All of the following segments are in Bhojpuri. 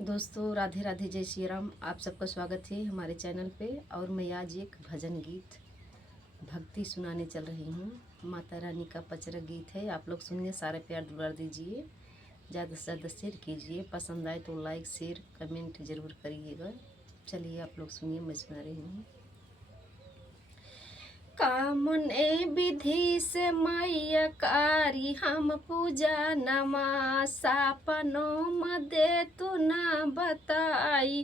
दोस्तों राधे राधे, जय श्री राम। आप सबका स्वागत है हमारे चैनल पे। और मैं आज एक भजन गीत भक्ति सुनाने चल रही हूँ। माता रानी का पचरा गीत है। आप लोग सुनिए, सारे प्यार दुलार दीजिए, ज़्यादा से ज़्यादा शेयर कीजिए। पसंद आए तो लाइक शेयर कमेंट ज़रूर करिएगा। चलिए आप लोग सुनिए, मैं सुना रही हूँ। कामने विधि से मैया कारी हम पूजा नमा, सपनों मदे तू ना बताई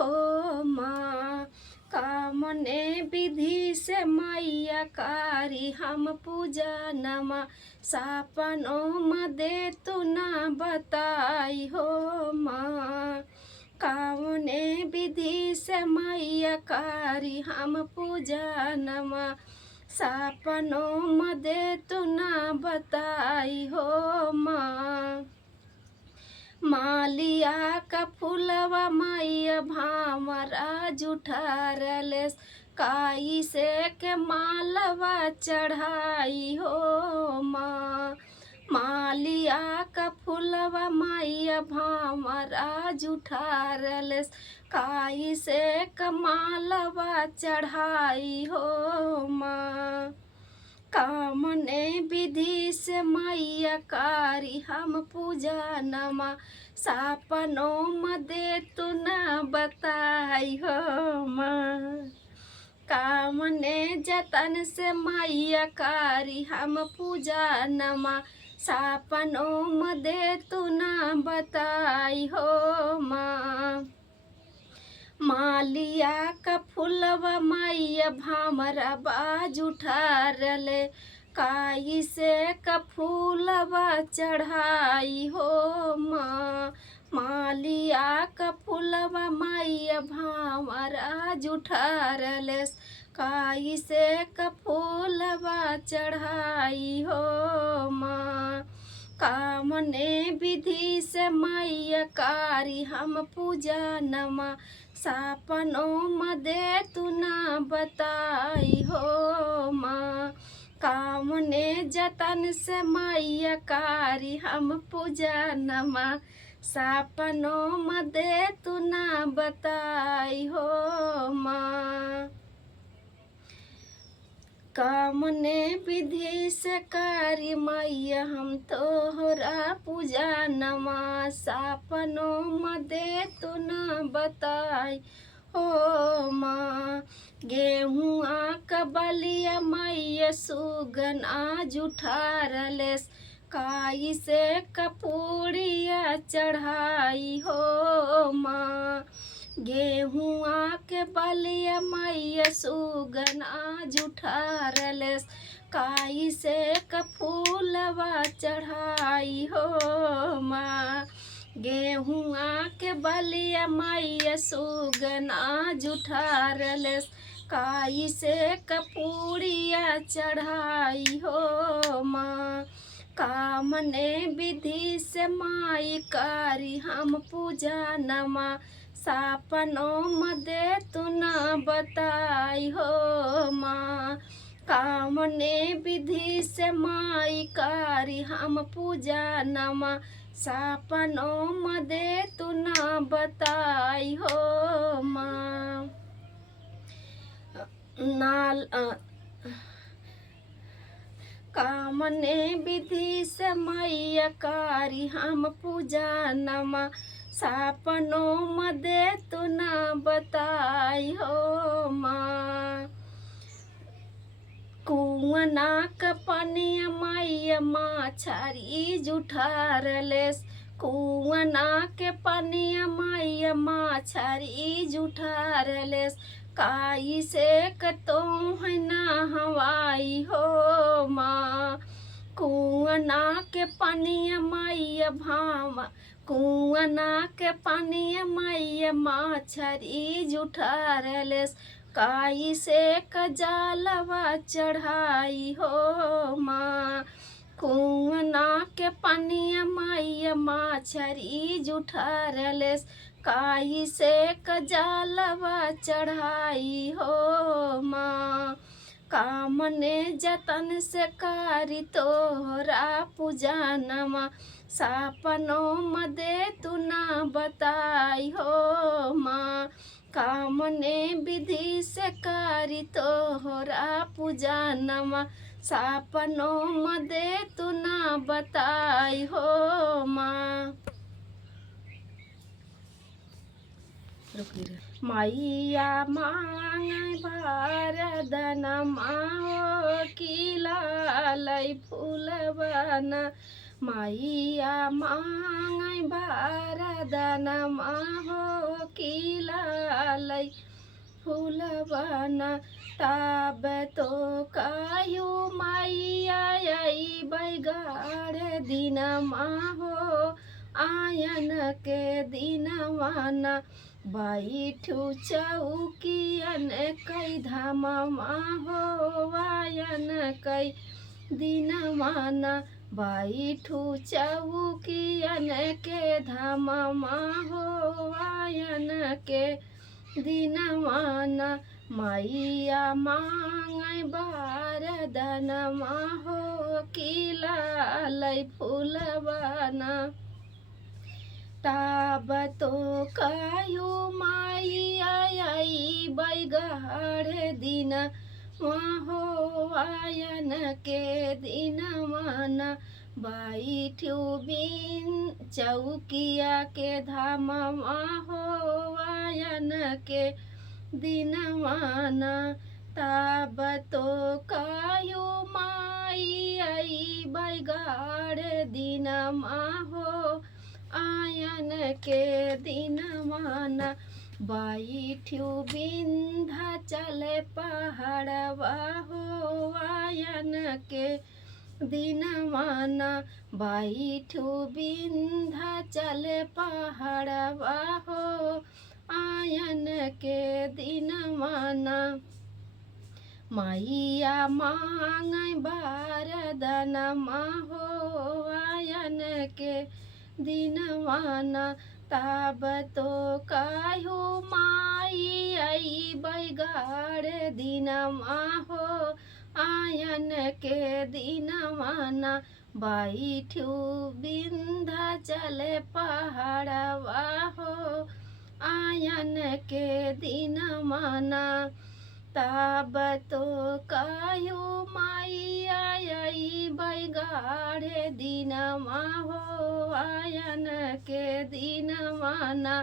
हो माँ। कामने विधि से मैया कारी हम पूजा नमा, सपनों मदे तू ना बताई हो माँ। कामने विधि से मैया कारी हम पूजा नमा, सपनों मदे तू ना बताई हो माँ। मालिया का फूलवा मैया भामरा जुठारलेस, काई से के मालवा चढ़ाई हो माँ। मालिया का फूलवा मैया भामरा जुठारलेस, काई से कमालवा चढ़ाई हो माँ। कामने विधि से मैया कारी हम पूजा नमा, सपनों मदे तू ना बताई हो माँ। कामने जतन से मैया कारी हम पूजा नमा, सपनों मदे तू ना बताई हो माँ। मालिया का फूलवा मैया भामरा बाज उठारले, काई से का फूलवा चढ़ाई हो माँ। मालिया का फूलवा मैया भामरा जुठारले, काई से का फूलवा चढ़ाई हो माँ। कामने विधि से मैया कारी हम पूजा नमा, सपनों मदे तू ना बताई हो माँ। कामने जतन से मैया कारी हम पूजा नमा, सपनों मदे तू ना बताई हो माँ। कामने विधि से कारी मैया हम तोहरा पूजा नमा, सपनों मदे तू ना बताई हो माँ। गेहुआ का बलिया मैया सुगना जुठारलेस, काई से कपूड़िया चढ़ाई हो माँ। गेहुआ के बलिया मैया सुगना जुठारलेस, काई से कफूलवा चढ़ाई हो माँ। गेहुआ के बलिया मैया सुगना जुठारलेस, काई से कपूड़िया चढ़ाई हो माँ। कामने विधि से माई कारी हम पूजा नमा, सपनों मदे तू ना बताई हो माँ। कामने विधि से माई कारी हम पूजा नमा, सपनों मदे तू ना बताई हो माँ। नाल कामने विधि से मैया कारी हम पूजा नमा, सपनों मदे तू ना बताई हो माँ। कुआना का पनिया मैया माछारी जुठारलेस, कुआना के पनिया मैया माछारी जुठारलेस, काई से कतो है ना हवाई हो माँ। कुआना के पनिया मैया भामा, कुआना के पनिया मैया माछारी जुठारलेस, काई से कजालवा चढ़ाई हो माँ। कुआना के पनिया मैया माछरी जुठारलेस, काई से कजालवा चढ़ाई हो माँ। कामने जतन से कारी तोहरा पूजा नमा, सपनों मदे तू ना बताई हो माँ, कामने विधि से करी तोहरा पूजनमा, सपनों में दे तू ना बताई हो माँ। मैया मांग भारदनमा हो खिलालै फूलबना, मैया मांग भारदनमा हो खिलालै फूलबना, तब तो कायु मैया अइबै गाड़ दिनमा हो, आयन के दिनवाना बैठू चौकियन कई धाममा हो, आयन कई दिनवाना बैठू चौकियन के धाममा हो, आयन के दिनवाना, मैया मांग बारदनमा हो खिलालै फूलबना, तब तो कायु मैया अइबै गाड़ दिन हो, आयन के दिनवाना बैठू बिन चौकिया के धाममा हो, आयन के दिनवाना, तब तो कायु मैया अइबै गाड़ दिनमा हो, आयन के दिनवाना बैठू विंध्याचल पहाड़वा हो, आयन के दिनवाना बैठू विंध्याचल पहाड़वा हो, आयन के दिनवाना, मैया मांग बारदनमा हो, आयन के दिनवाना, तब तो कायु मैया अइबै गाड़ दिनमा हो, आयन के दिनवाना बैठू विंध्याचल पहाड़वा हो, आयन के दिनवाना, तब तो कायु मैया अइबै गाड़ दिनमा हो, आयन के दिनवाना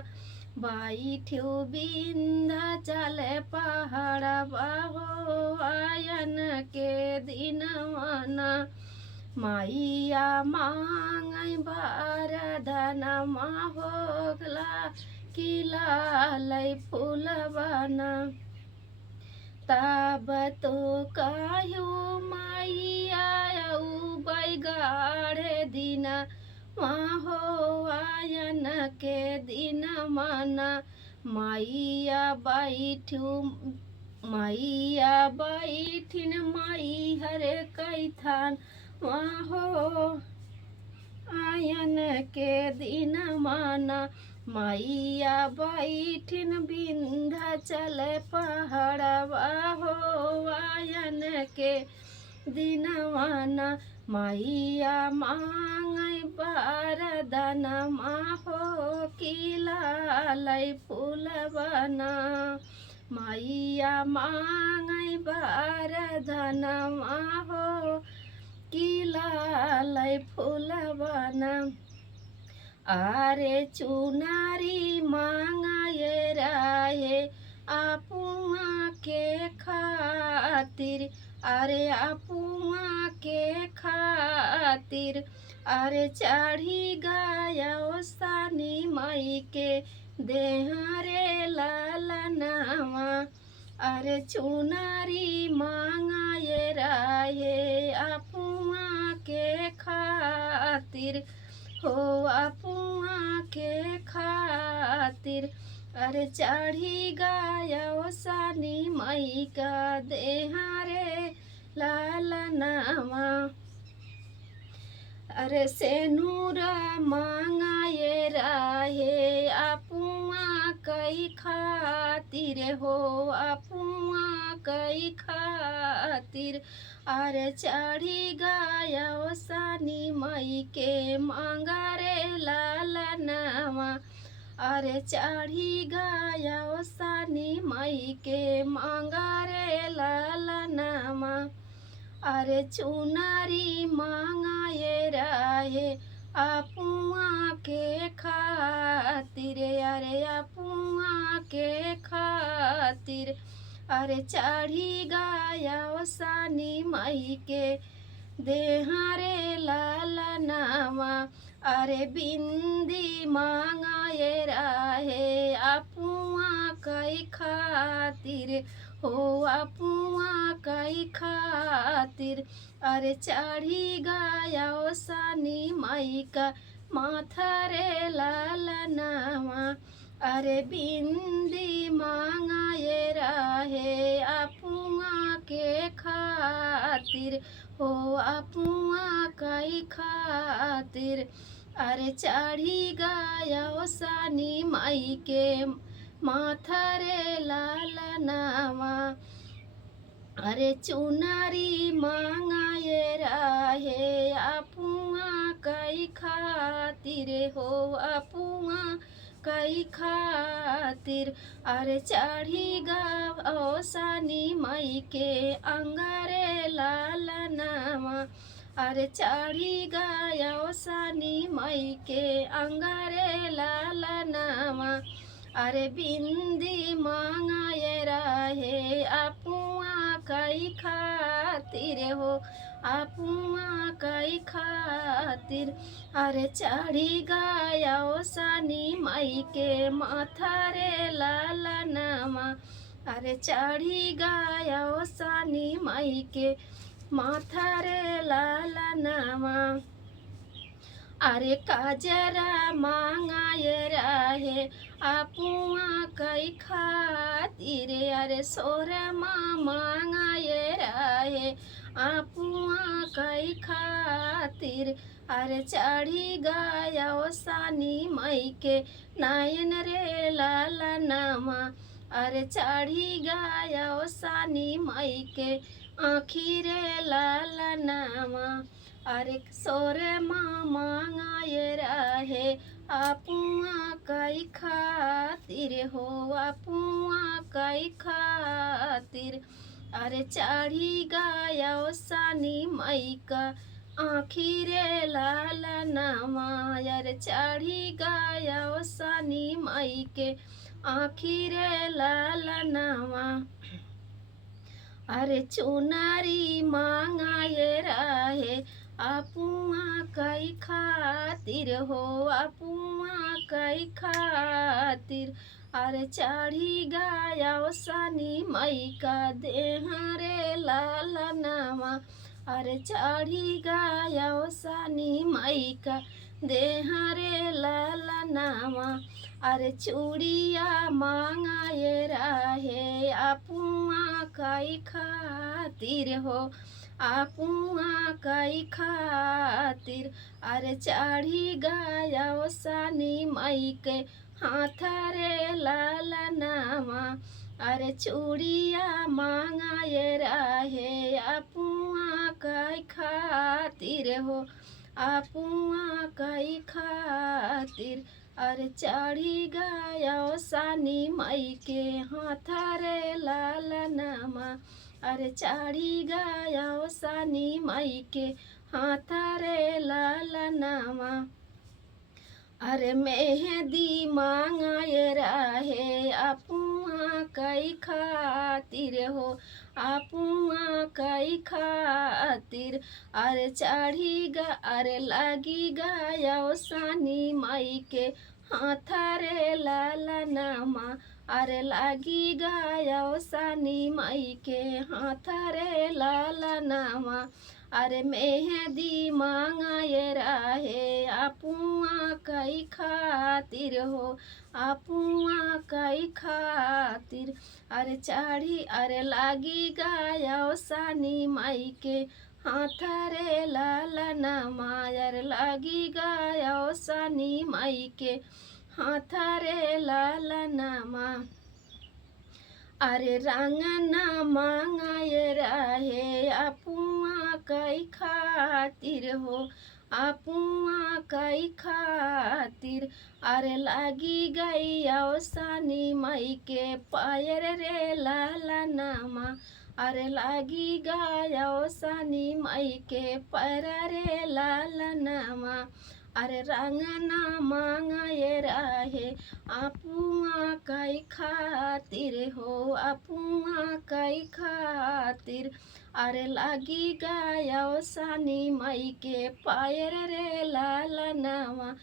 बैठू विंध्याचल पहाड़वा हो, आयन के दिनवाना, मैया मांग बारदनमा हो खिलालै फूलबना, तब तो कायु मैया अइबै गाड़ दिन हो, आयन के दिनवाना मैया बैठिन मैहर कैथन हो, आयन के दिनवाना मैया बैठिन विंध्याचल पहाड़वा हो, आयन के दिनवाना मैया मांग बारदनमा हो खिलालै फूलबना, मैया मांग बारदनमा हो खिलालै फूलबना, आरे चुनारी मांगाए राहे आपुआ के खातिर, अरे आपुआ के खातिर, अरे चढ़ी गया सानी मई के देहरे लालनावा, अरे चुनारी मांगाए राहे आपुआ के खातिर हो, आपुआ के खातिर, अरे चढ़ी गया सानी मई का देहरे लालनावा, अरे सेनुरा मांगाए राहे आपुआ कई खातिर हो, आपुआ कई खातिर, अरे चढ़ी गया सानी मई के मांगरे लालनावा, अरे चढ़ी गया ओसानी माई के मांगरे लालनमा। अरे चुनरी मांगाए रहे अपुआ के खातिर, अरे अपुआ के खातिर। अरे चढ़ी गया ओसानी माई के देहारे लालनावा। अरे बिंदी मांगाए रहे अपुआ कई खातिर, हो अपुआ कई खातिर। अरे चढ़ी गया ओसानी माई का माथा रे लालनावा। अरे बिंदी मांगाए रहे अपुआ के खातिर, हो अपुआ कई खातिर। अरे चढ़ी गया ओसानी माई के माथा रे लालनावा। अरे चुनरी मांगाए रहे अपुआ कई खातिर, हो अपुआ कई खातिर। अरे चढ़ी गया ओसानी माई के अंगरे लालनावा। अरे चढ़ी गया ओसानी माई के अंगरे लालनावा। अरे बिंदी मांगाए रहे अपुआ कई खातिर, हो अपुआ कई खातिर। अरे चढ़ी गया ओसानी माई के माथा रे लालनावा। अरे चढ़ी गया ओसानी माई के माथा रे लालनावा। अरे काजरा मांगाए रहे अपुआ कई खातिर, अरे सोरमा मांगाए रहे अपुआ कई खातिर। अरे चढ़ी गया ओसानी माई के नायन रे लालनावा। अरे चढ़ी गया ओसानी माई के आँखी रे लालनावा। अरे सोरे मांगाए रहे अपुआ कई खातिर, हो अपुआ कई खातिर। अरे चढ़ी गया ओसानी माई का आँखी रे लालनावा। अरे चढ़ी गया ओसानी माई के आँखी रे लालनावा। अरे चुनरी मांगाए रहे अपुआ कई खातिर, हो अपुआ कई खातिर। अरे चढ़ी गया ओसानी माई का देहरे लालनावा। अरे चढ़ी गया ओसानी माई का देहरे लालनावा। अरे चूड़िया मांगाए रहे अपुआ कई खातिर, हो अपुआ कई खातिर। अरे चढ़ी गया ओसानी माई के हाथ रे लालनावा। अरे चूड़िया मांगाए रहे अपुआ कई खातिर, हो अपुआ कई खातिर। अरे चढ़ी गया ओसानी माई के हाथ रे लालनावा। अरे चढ़ी गया ओसानी माई के हाथ रे लालनावा। अरे मेहंदी मांगाए रहे अपुआ कई खातिर, हो अपुआ कई खातिर। अरे अरे लगी गया ओसानी माई के हाथ रे लालनावा। अरे लगी गया ओसानी माई के हाथ रे लालनावा। अरे मेहंदी मांगाए रहे अपुआ कई खातिर, हो अपुआ कई खातिर। अरे अरे लगी गया ओसानी माई के हाथ रे लालनावा। अरे लगी गया ओसानी माई के हाथ रे लालनावा। अरे रंगना मांगाए रहे अपुआ कई खातिर, हो आपुआ कई खातिर अरे लागी गई अवसानी मई के पायर रे लाला नामा अरे लागी गई अवसानी मई के पैर रे लाला नामा अरे रंगना मांगा ये राहे आपुआ कई खातिर हो आपुआ कई खातिर अरे लागी गाया सानी मई के पायर रे लाला नावा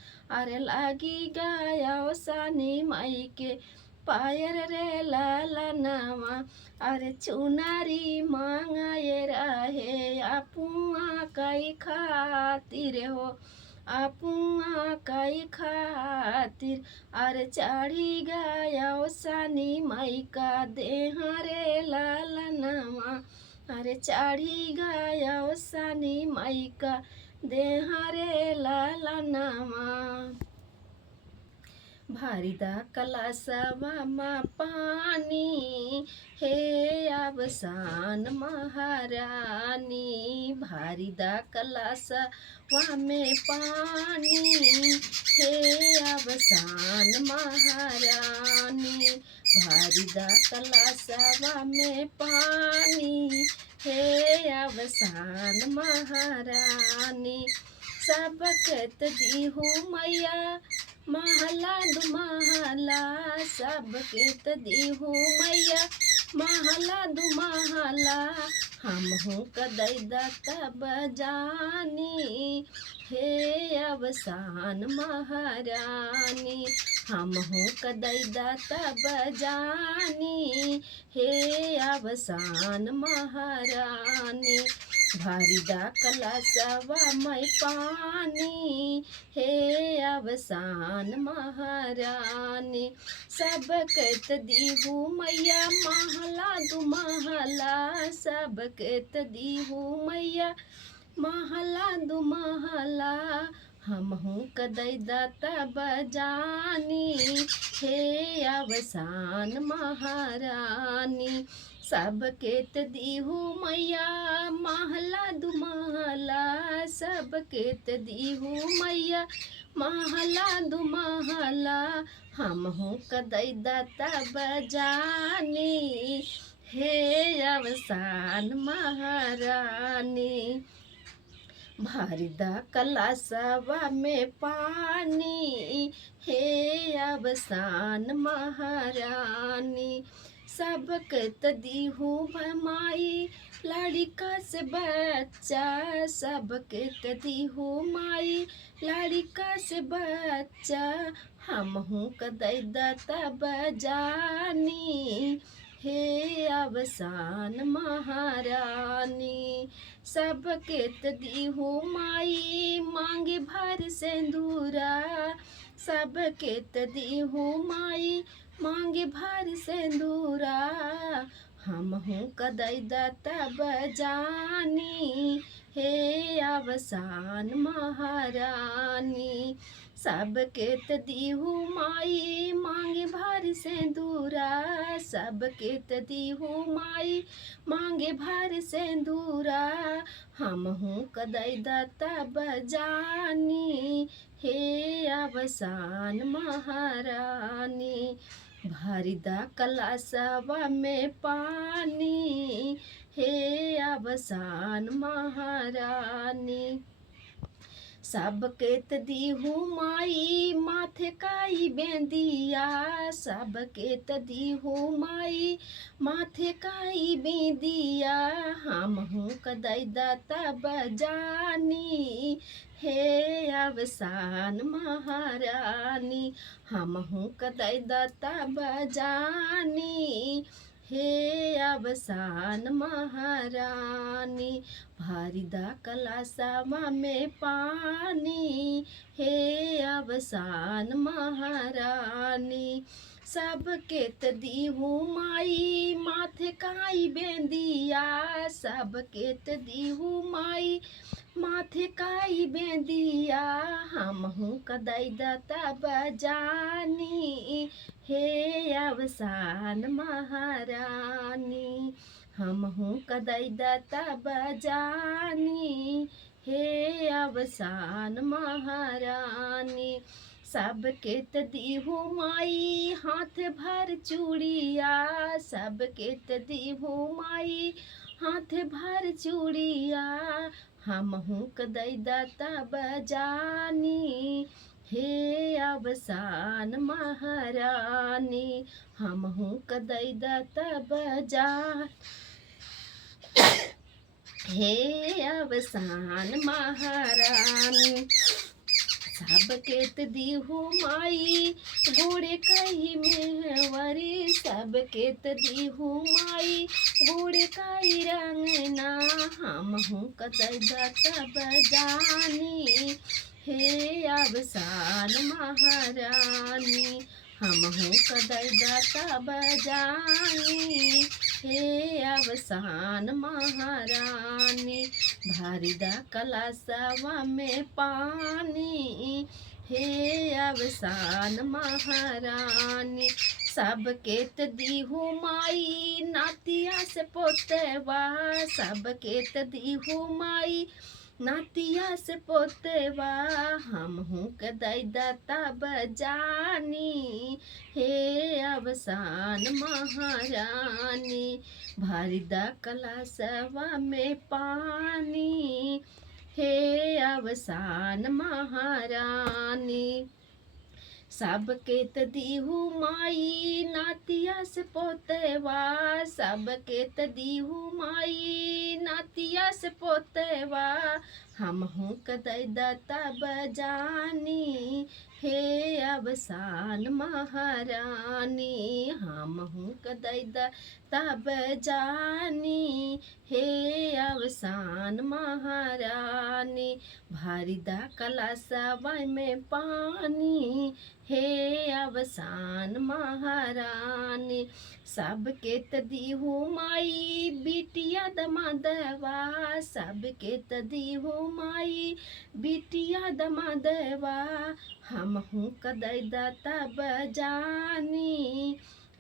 अरे लागी गाया सानी मई के पायर रे लाला नावा अरे चुनारी मांगा ये रहे आपुआ कई खातिर हो आपुआ कई खातिर अरे चढ़ी गया सानी मई का देहा रे लाला नावा अरे चढ़ी गया सानी मई का देहा रे लाला नामा भारीदा कलासवा मा पानी हे अवसान महारानी भारीदा कलासवा में पानी हे अवसान महारानी भारीदा कलासवा में पानी हे अवसान महारानी सब कहत दीहू मैया महला दु महला सब कहत दीहू मैया महला दु महला हम हूँ कदई तब जानी हे अवसान महारानी हम हूँ कदई तब जानी हे अवसान महारानी भारीदा कलासवा मई पानी हे अवसान महारानी सब कहत दीहू मैया महला दु महला सब कहत दीहू मैया महला दु महला हम हूँ कदई तब जानी हे अवसान महारानी सब कहत दीहू मैया महला दु महला सब कहत दीहू मैया महला दु महला हम हूँ कदई तब जानी हे अवसान महारानी भारीदा कलासवा में पानी हे अवसान महारानी सब कहत दीहू माई लड़का से बच्चा सब कहत दीहू माई लड़का से बच्चा हम हूँ कदई तब जानी हे अवसान महारानी सब कहत दीहू माई मांगे भर सिंदूरा सब कहत दीहू माई मांगे भर सिंदूरा हम हूँ कदई तब जानी हे अवसान महारानी सब कहत दीहू माई मांगे भर सिंदूरा सब कहत दीहू माई मांगे भर सिंदूरा हम हूँ कदई तब जानी हे अवसान महारानी भारीदा कलासवा में पानी हे अवसान महारानी सब कहत दीहू माई माथे काई बेंदिया सब कहत दीहू माई माथे काई बेंदिया हम हूँ कदई तब जानी हे अवसान महारानी हम हूँ कदई तब जानी हे अवसान महारानी भारीदा कलासवा में पानी हे अवसान महारानी सब कहत दीहू माई माथे काई बेंदिया सब कहत दीहू माई माथे काई बेंदिया हम हूँ कदई तब जानी हे अवसान महारानी हम हूँ कदई तब जानी हे अवसान महारानी। सबके त दीहू माई हाथ भर चूड़िया, सबके त दीहू माई हाथ भर चूड़िया। हमहू कदई दाता बजानी, हे अवसान महारानी। हमहू कदई दाता बजा, हे अवसान महारानी। सबके त दीहू माई गोड़े कही मेहवरी, सबके त दीहू माई गोड़े कही रंगना। हमहू कदई दाता बजानी, हे अवसान महारानी। हमहू कदई दाता बजानी, हे अवसान महारानी। भरिदा कलशवा में पानी, हे अवसान महारानी। सबके त दीहू माई नातिया से पोतेवा, सबके त दीहू माई नातिया से पोतेवा। हमहू कदई दाता बजानी, हे अवसान महारानी। भरिदा कलशवा में पानी, हे अवसान महारानी। सबके त दीहू माई नातिया से पोतेवा, सबके त दीहू माई नातिया से पोतेवा। हमहू कदई दाता बजानी, हे अवसान महारानी। हमहू कदई दाता बजानी, हे अवसान महारानी। भरिदा कलशवा में पानी, हे अवसान महारानी। सबके त दीहू माई बिटिया दमादवा, सबके त दीहू माई बिटिया दमादवा। हमहू कदई दाता बजानी,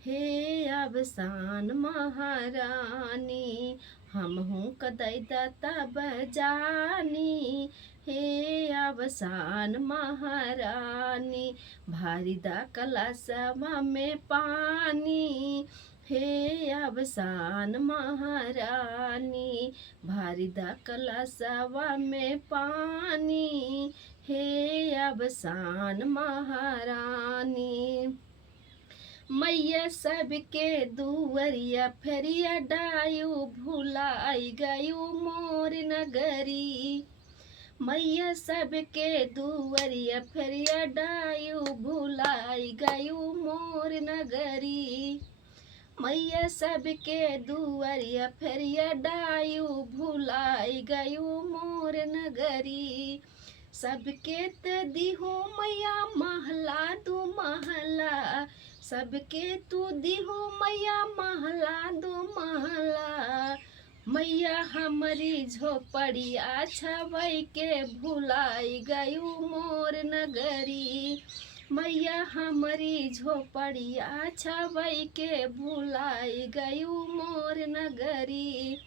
हे अवसान महारानी। हमहू कदई दाता बजानी, हे अवसान महारानी। भरिदा कलशवा में पानी, हे अवसान महारानी। भरिदा कलशवा में पानी, हे अवसान महारानी। मैया सबके दुवरिया फेरिया डायू भुलाई गयू मोर नगरी। मैया सबके दुवरिया फेरिया डायू भुलाई गयू मोर नगरी। मैया सबके दुवरिया फेरिया डायू भुलाई गयू मोर नगरी। सबके त दीहू मैया महला दू महला, सबके तू दीहू मैया महला दू महला। मैया हमारी झोपड़िया छवई के भुलाई गयू मोर नगरी। मैया हमारी झोपड़िया छवई के भुलाई गयू मोर नगरी।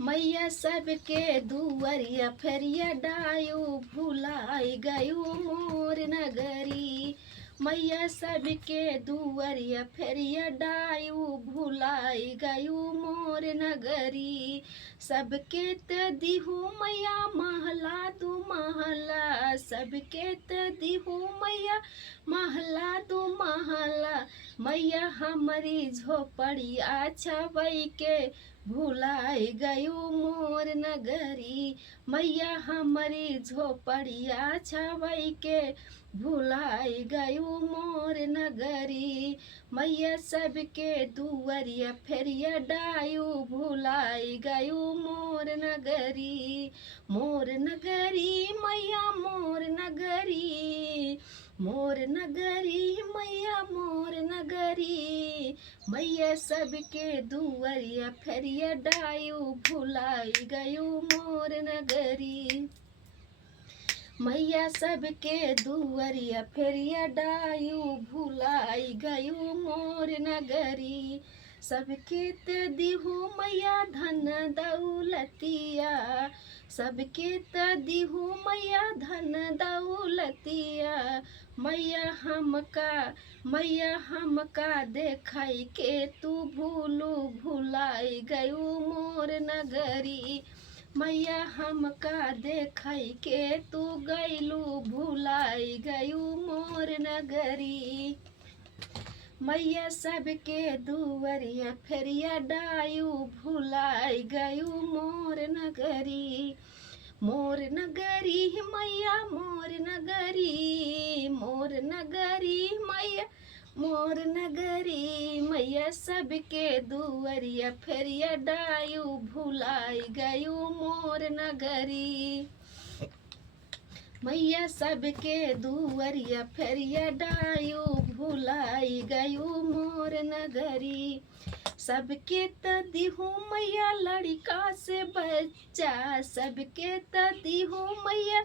मैया सबके दुवरिया फेरिया डायू भुलाई गयू मोर नगरी। मैया सबके दुवरिया फेरिया डायू भुलाई गयू मोर नगरी। सबके त दीहू मैया महला दू महला, सबके त दीहू मैया महला दू महला। मैया हमारी झोपड़िया छवई के भुलाई गयू मोर नगरी। मैया हमारी झोपड़िया छवई के भुलाई गयू मोर नगरी। मैया सबके दुवरिया फेरिया डायू भुलाई गयू मोर नगरी। मोर नगरी मैया मोर नगरी, मोर नगरी मैया मोर नगरी। मैया सबके दुवरिया फेरिया डायू भुलाई गयू मोर नगरी। मैया सबके दुवरिया फेरिया डायू भुलाई गयू मोर नगरी। सबके त दिहु मैया धन दौलतिया, सबके त दिहु मैया धन दौलतिया। मैया हमका देखै के तू भुलाई गयू मोर नगरी। मैया हमका देखै के तू गैलू भुलाई गयू मोर नगरी। मैया सबके दुवरिया फेरिया डायू भुलाई गयू मोर नगरी। मोर नगरी मैया मोर नगरी, मोर नगरी मैया मोर नगरी। मैया सबके दुवरिया फेरिया डायू भुलाई गयू मोर नगरी। मैया सबके दुवरिया फेरिया डायू भुलाई गयू मोर नगरी। सबके त दिहु मैया लड़का से बच्चा, सबके त दिहु मैया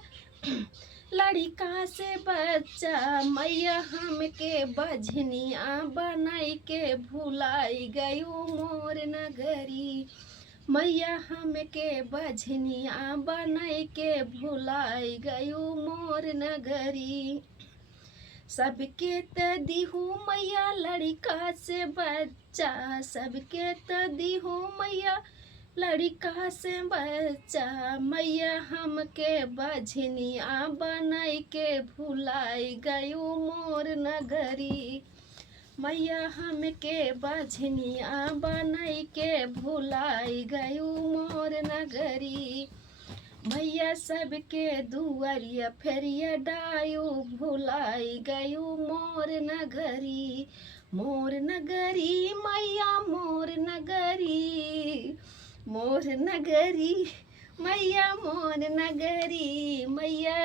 लड़का से बच्चा। मैया हमके बझनिया बनाई के भुलाई गयू मोर नगरी। मैया हमके बझनिया बनाई के भुलाई गयू मोर नगरी। सबके त दिहु मैया लड़का से बच्चा, सबके त दिहु मैया लड़का से बच्चा। मैया हमके बझनिया बनाई के भुलाई गयू मोर नगरी। मैया हमके बझनिया बनाई के भुलाई गयू मोर नगरी। मैया सबके दुवरिया फेरिया डायू भुलाई गयू मोर नगरी। मोर नगरी मैया मोर नगरी, मोर नगरी मैया मोर नगरी। मैया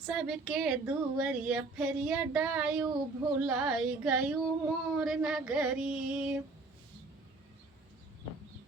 सबके दुवरिया फेरिया डायू भुलाई गयू मोर नगरी।